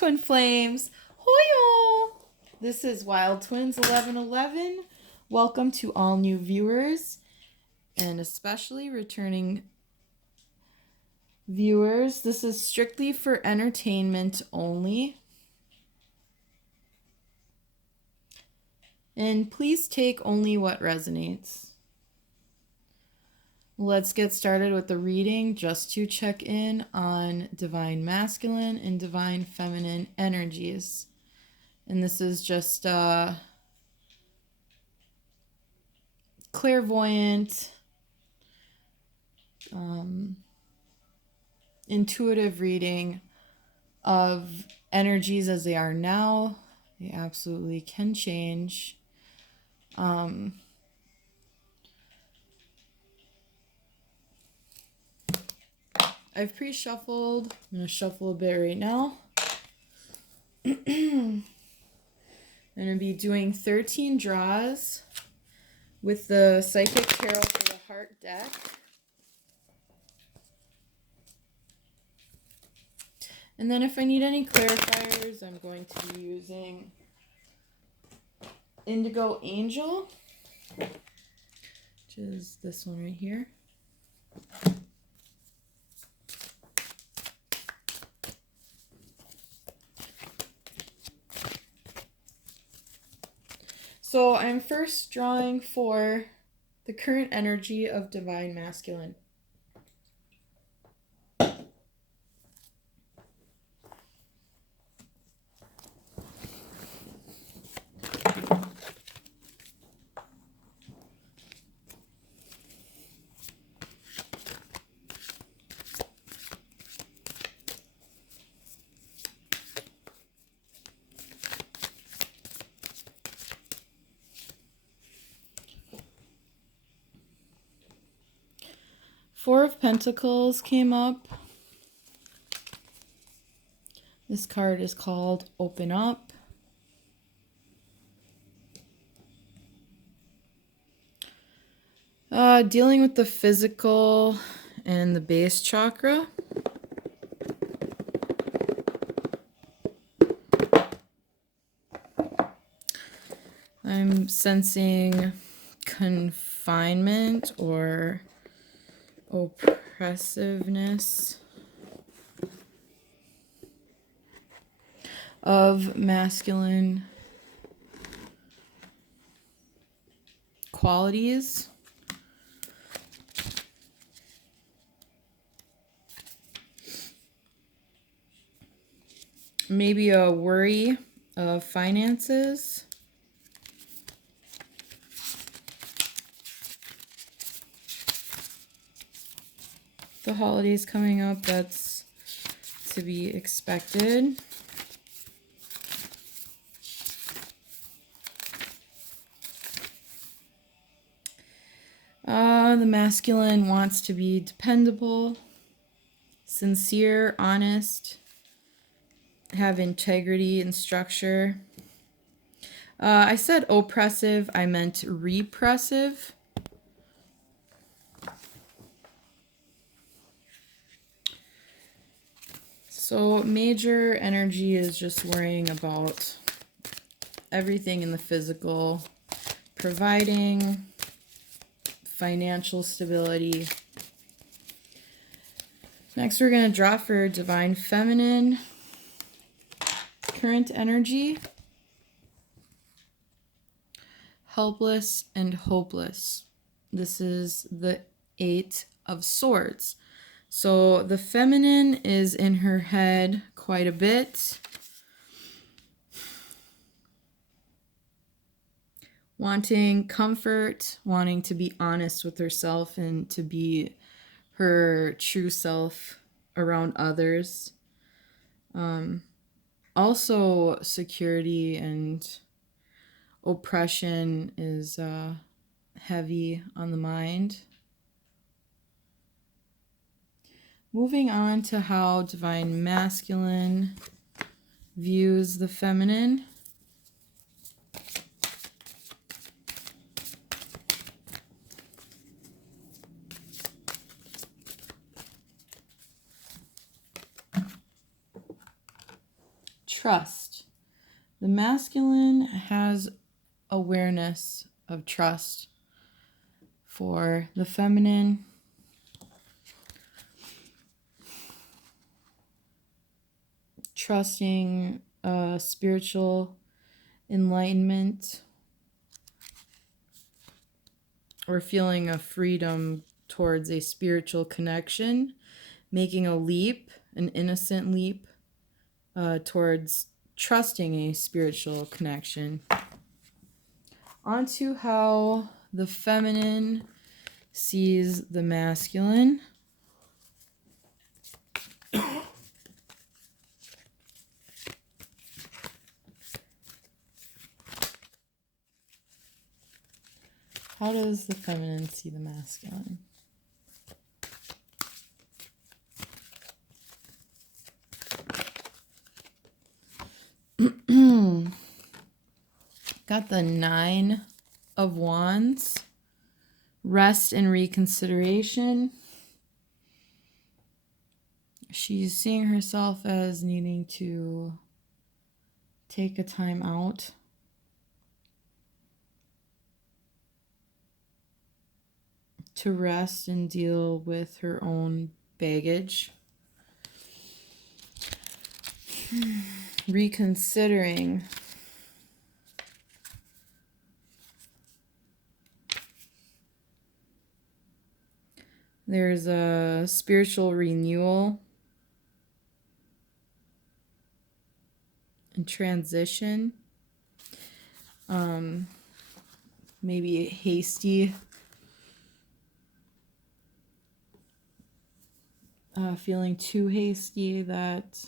Twin Flames. Hoyo! This is Wild Twins 1111. Welcome to all new viewers and especially returning viewers. This is strictly for entertainment only. And please take only what resonates. Let's get started with the reading just to check in on divine masculine and divine feminine energies. And this is just clairvoyant, intuitive reading of energies as they are now. They absolutely can change. I've pre-shuffled. I'm going to shuffle a bit right now. I'm going to be doing 13 draws with the Psychic Tarot for the Heart deck. And then if I need any clarifiers, I'm going to be using Indigo Angel, which is this one right here. So I'm first drawing for the current energy of divine masculine. Four of Pentacles came up. This card is called Open Up. Dealing with the physical and the base chakra. I'm sensing confinement or oppressiveness of masculine qualities. Maybe a worry of finances. The holidays coming up, that's to be expected. The masculine wants to be dependable, sincere, honest, have integrity and structure. I said oppressive, I meant repressive. So major energy is just worrying about everything in the physical, providing financial stability. Next, we're going to draw for divine feminine current energy. Helpless and hopeless. This is the Eight of Swords. So the feminine is in her head quite a bit. Wanting comfort, wanting to be honest with herself and to be her true self around others. Also, security and oppression is heavy on the mind. Moving on to how divine masculine views the feminine. trust. The masculine has awareness of trust. For the feminine, trusting spiritual enlightenment or feeling a freedom towards a spiritual connection, making a leap, an innocent leap towards trusting a spiritual connection. On to how the feminine sees the masculine. How does the feminine see the masculine? Got the 9 of Wands. Rest and reconsideration. She's seeing herself as needing to take a time out. To rest and deal with her own baggage. Reconsidering. There's a spiritual renewal and transition. Maybe hasty. Feeling too hasty that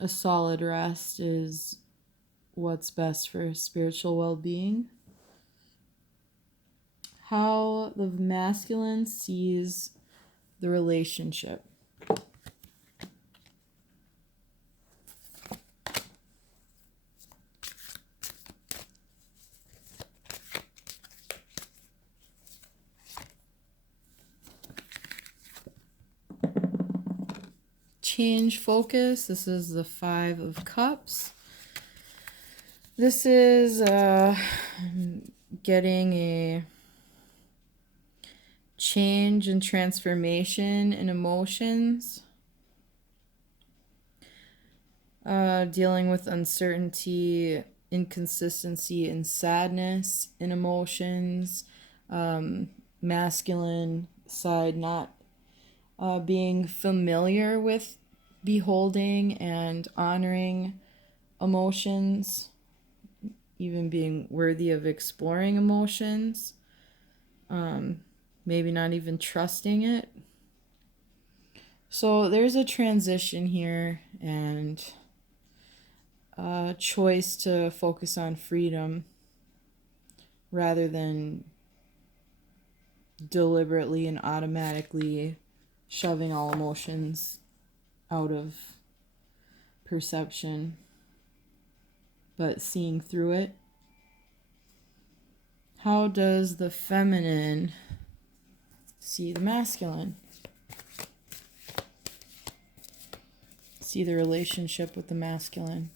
a solid rest is what's best for spiritual well-being. How the masculine sees the relationship. Change focus. This is the 5 of Cups. This is getting a change and transformation in emotions. Dealing with uncertainty, inconsistency, and sadness in emotions. Masculine side not being familiar with beholding and honoring emotions, even being worthy of exploring emotions, maybe not even trusting it. So there's a transition here and a choice to focus on freedom rather than deliberately and automatically shoving all emotions out of perception, but seeing through it. How does the feminine see the masculine? See the relationship with the masculine.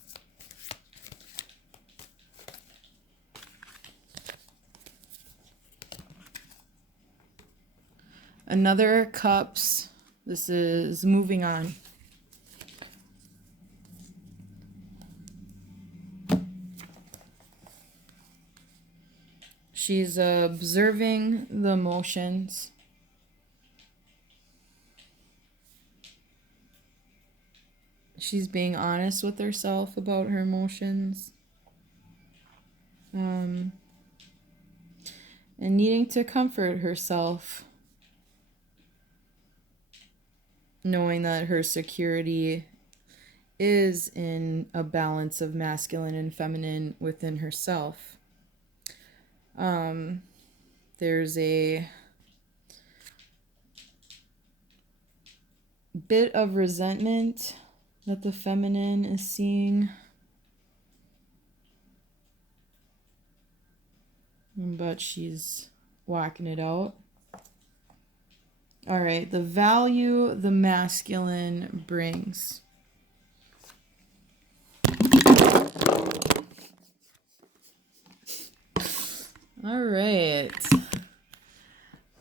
Another Cups. This is moving on. She's observing the emotions. She's being honest with herself about her emotions. And needing to comfort herself, knowing that her security is in a balance of masculine and feminine within herself. There's a bit of resentment that the feminine is seeing, but she's walking it out. All right, the value the masculine brings. All right.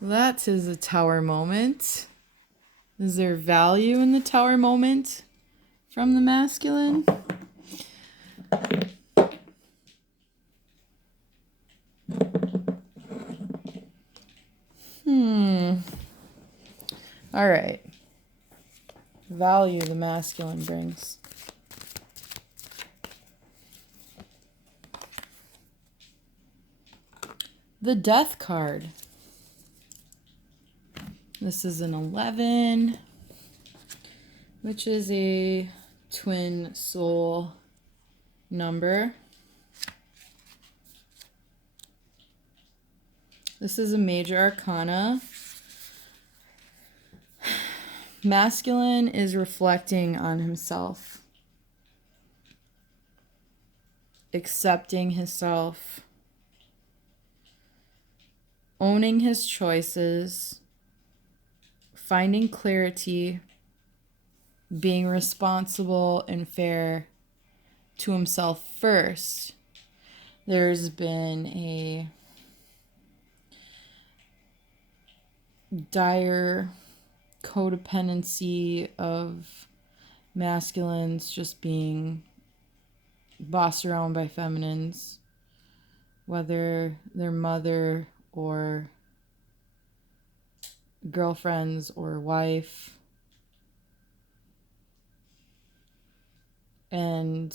That is a tower moment. Is there value in the tower moment from the masculine? All right. Value the masculine brings. The Death card. This is an 11, which is a twin soul number. This is a major arcana. Masculine is reflecting on himself, accepting himself, owning his choices, finding clarity, being responsible and fair to himself first. There's been a dire codependency of masculines just being bossed around by feminines, whether their mother or girlfriends or wife. And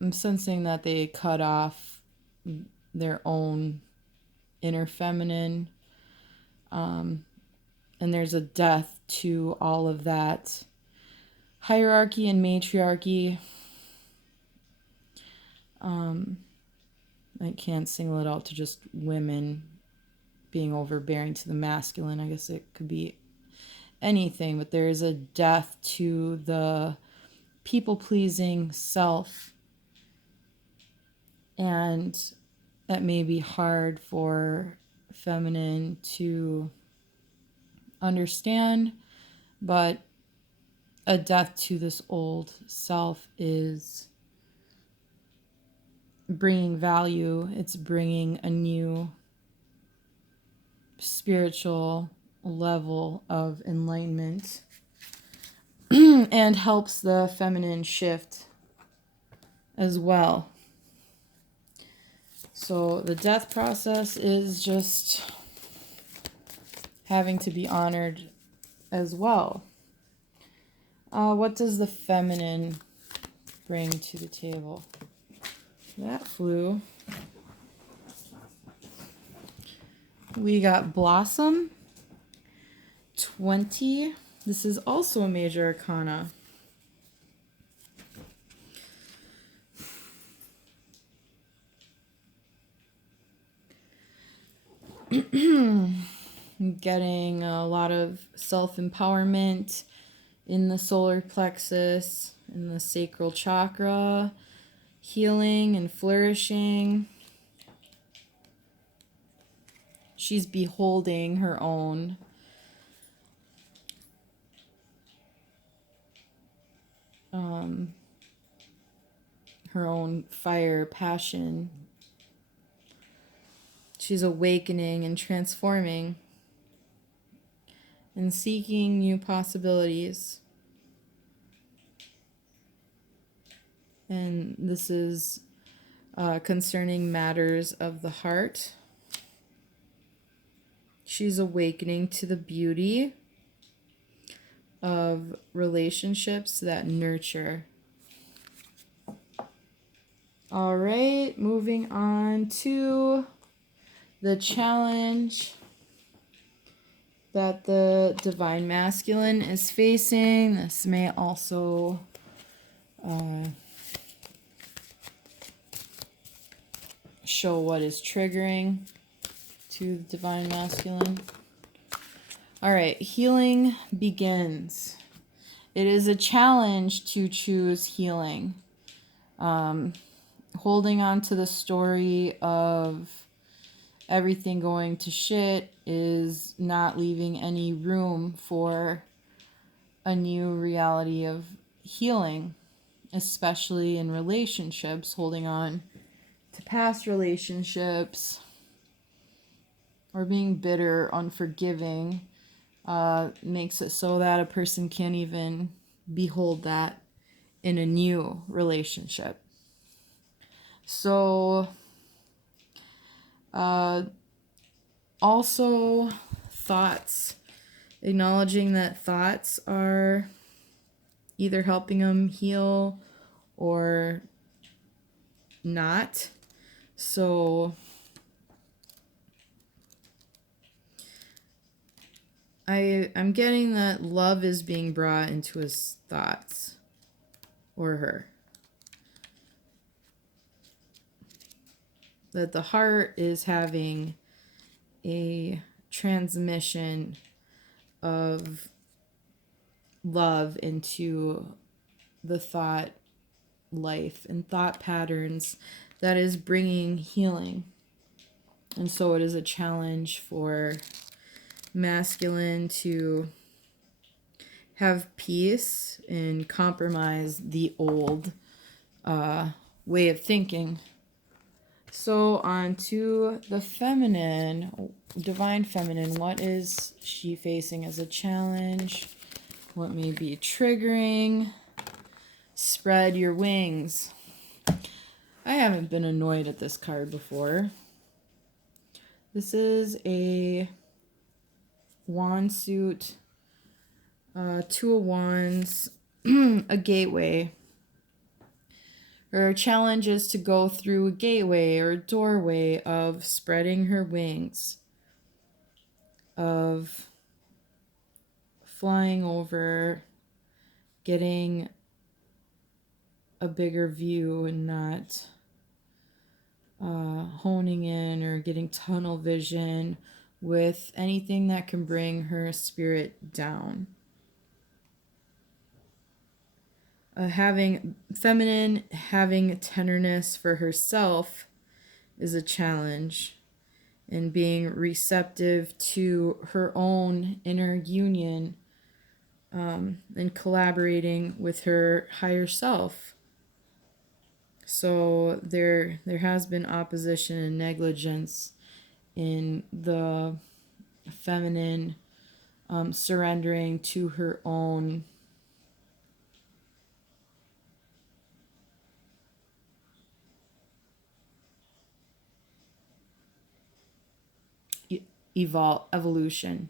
I'm sensing that they cut off their own inner feminine. And there's a death to all of that hierarchy and matriarchy. I can't single it out to just women being overbearing to the masculine. I guess it could be anything, but there is a death to the people-pleasing self. And that may be hard for feminine to understand, but a death to this old self is bringing value. It's bringing a new spiritual level of enlightenment and helps the feminine shift as well. So the death process is just having to be honored as well. What does the feminine bring to the table? That flew. We got Blossom, 20. This is also a major arcana. Getting a lot of self-empowerment in the solar plexus, in the sacral chakra, healing and flourishing. She's beholding her own fire, passion. She's awakening and transforming and seeking new possibilities. And this is concerning matters of the heart. She's awakening to the beauty of relationships that nurture. All right, moving on to the challenge that the divine masculine is facing. This may also show what is triggering to the divine masculine. All right, healing begins. It is a challenge to choose healing. Holding on to the story of everything going to shit is not leaving any room for a new reality of healing, especially in relationships, holding on to past relationships or being bitter, unforgiving, makes it so that a person can't even behold that in a new relationship. So, also thoughts, acknowledging that thoughts are either helping them heal or not. So I'm getting that love is being brought into his thoughts, or her. That the heart is having a transmission of love into the thought life and thought patterns that is bringing healing. And so it is a challenge for masculine to have peace and compromise the old way of thinking. So on to the feminine, divine feminine. What is she facing as a challenge? What may be triggering? Spread your wings. I haven't been annoyed at this card before. This is a wand suit, two of wands, a gateway. Her challenge is to go through a gateway or a doorway of spreading her wings, of flying over, getting a bigger view and not honing in or getting tunnel vision with anything that can bring her spirit down. Having feminine, having tenderness for herself is a challenge, and being receptive to her own inner union, and collaborating with her higher self. So there has been opposition and negligence in the feminine, surrendering to her own evolution,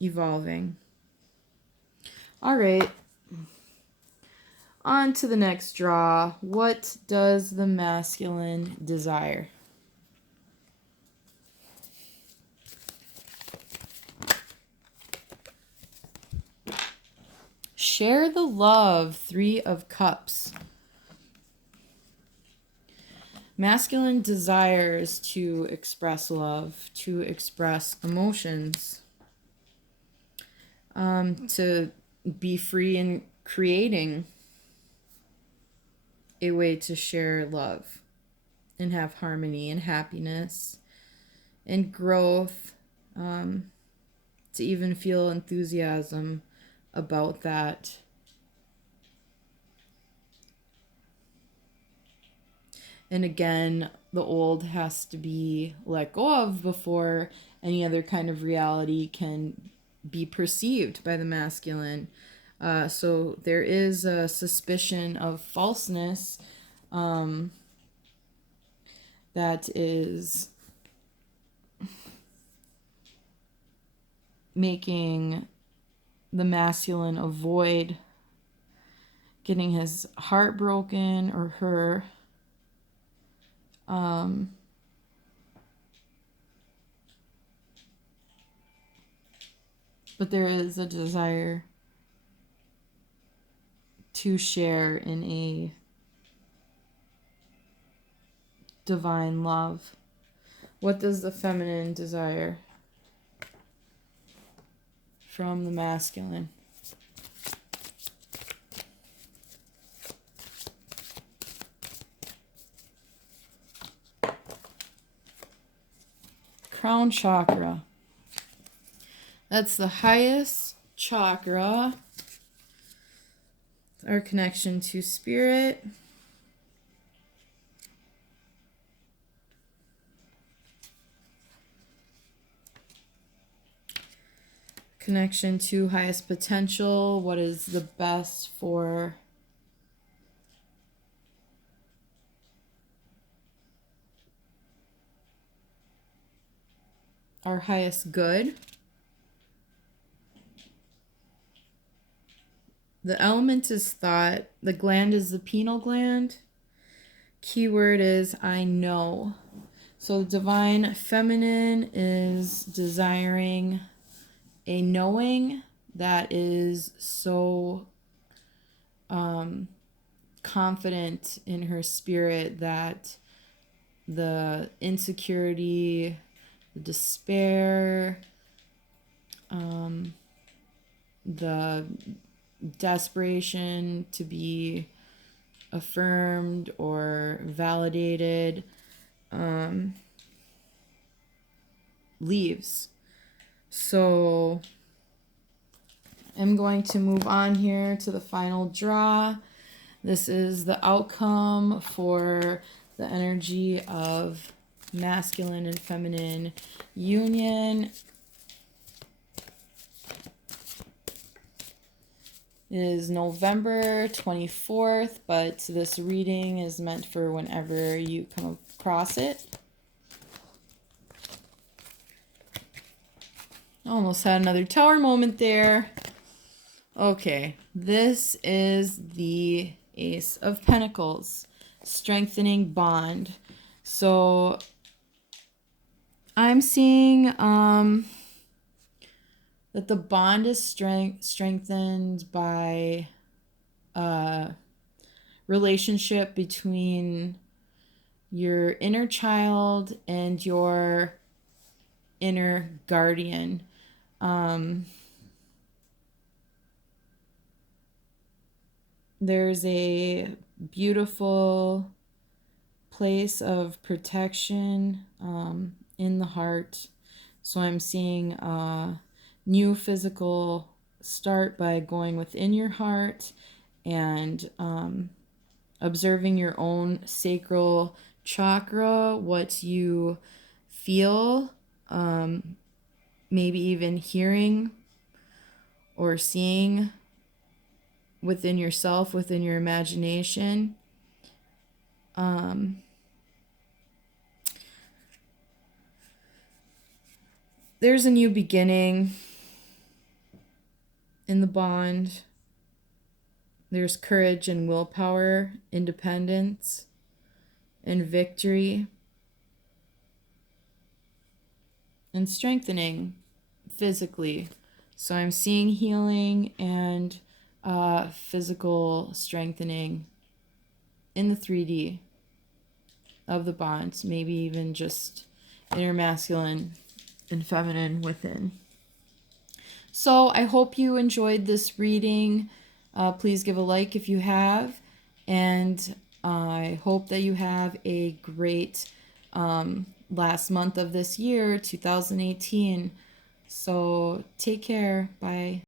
evolving. All right, on to the next draw. What does the masculine desire? Share the love, 3 of Cups. Masculine desires to express love, to express emotions, to be free in creating a way to share love and have harmony and happiness and growth, to even feel enthusiasm about that. And again, the old has to be let go of before any other kind of reality can be perceived by the masculine. So there is a suspicion of falseness that is making the masculine avoid getting his heart broken or her. But there is a desire to share in a divine love. What does the feminine desire from the masculine? crown chakra. That's the highest chakra. Our connection to spirit. Connection to highest potential. What is the best for our highest good? The element is thought. The gland is the pineal gland. Keyword is I know. So the divine feminine is desiring a knowing that is so confident in her spirit that the insecurity, the despair, the desperation to be affirmed or validated leaves. So I'm going to move on here to the final draw. This is the outcome for the energy of masculine and feminine union. It is November 24th, but this reading is meant for whenever you come across it. Almost had another tower moment there. Okay, this is the Ace of Pentacles, strengthening bond. So I'm seeing that the bond is strengthened by a relationship between your inner child and your inner guardian. There's a beautiful place of protection in the heart. So I'm seeing a new physical start by going within your heart and observing your own sacral chakra, what you feel, maybe even hearing or seeing within yourself, within your imagination. There's a new beginning in the bond. There's courage and willpower, independence and victory, and strengthening physically. So I'm seeing healing and physical strengthening in the 3D of the bonds, maybe even just inner masculine and feminine within. So I hope you enjoyed this reading. Please give a like if you have, and I hope that you have a great last month of this year, 2018. So take care. Bye.